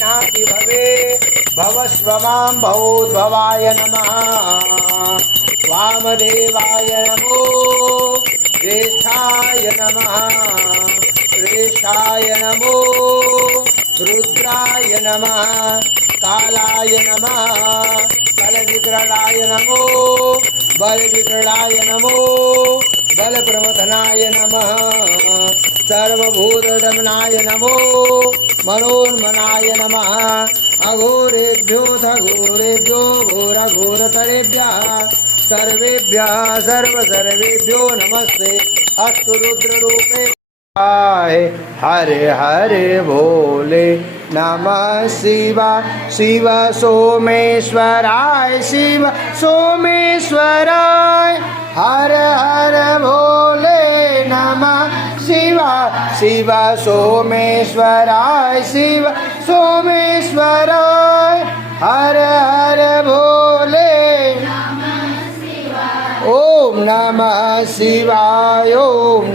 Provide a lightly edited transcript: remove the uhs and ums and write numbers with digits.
नाति भवे भवस्व मां भवोद्भवाय नमः वामदेवाय नमो ज्येष्ठाय नमः श्रेष्ठाय नमो रुद्राय नमः कालाय नमः कलविग्रहाय नमो बलविग्रहाय नमो बलप्रमथनाय नमः सर्वभूतदमनाय नमो मनोन्मनाय नमः अघोरेभ्यो घोरेभ्यो घोरघोरतरेभ्यः सर्वेभ्यः सर्वेभ्यो नमस्ते अस्तु रुद्ररूपे हरे हरे भोले नमः शिवाय शिव सोमेश्वराय शिव सोमेश्वराय हर हर भोले नमः शिवाय शिव सोमेश्वराय शिव सोमेश्वराय हर हर भोले ओम नमः शिवाय ओम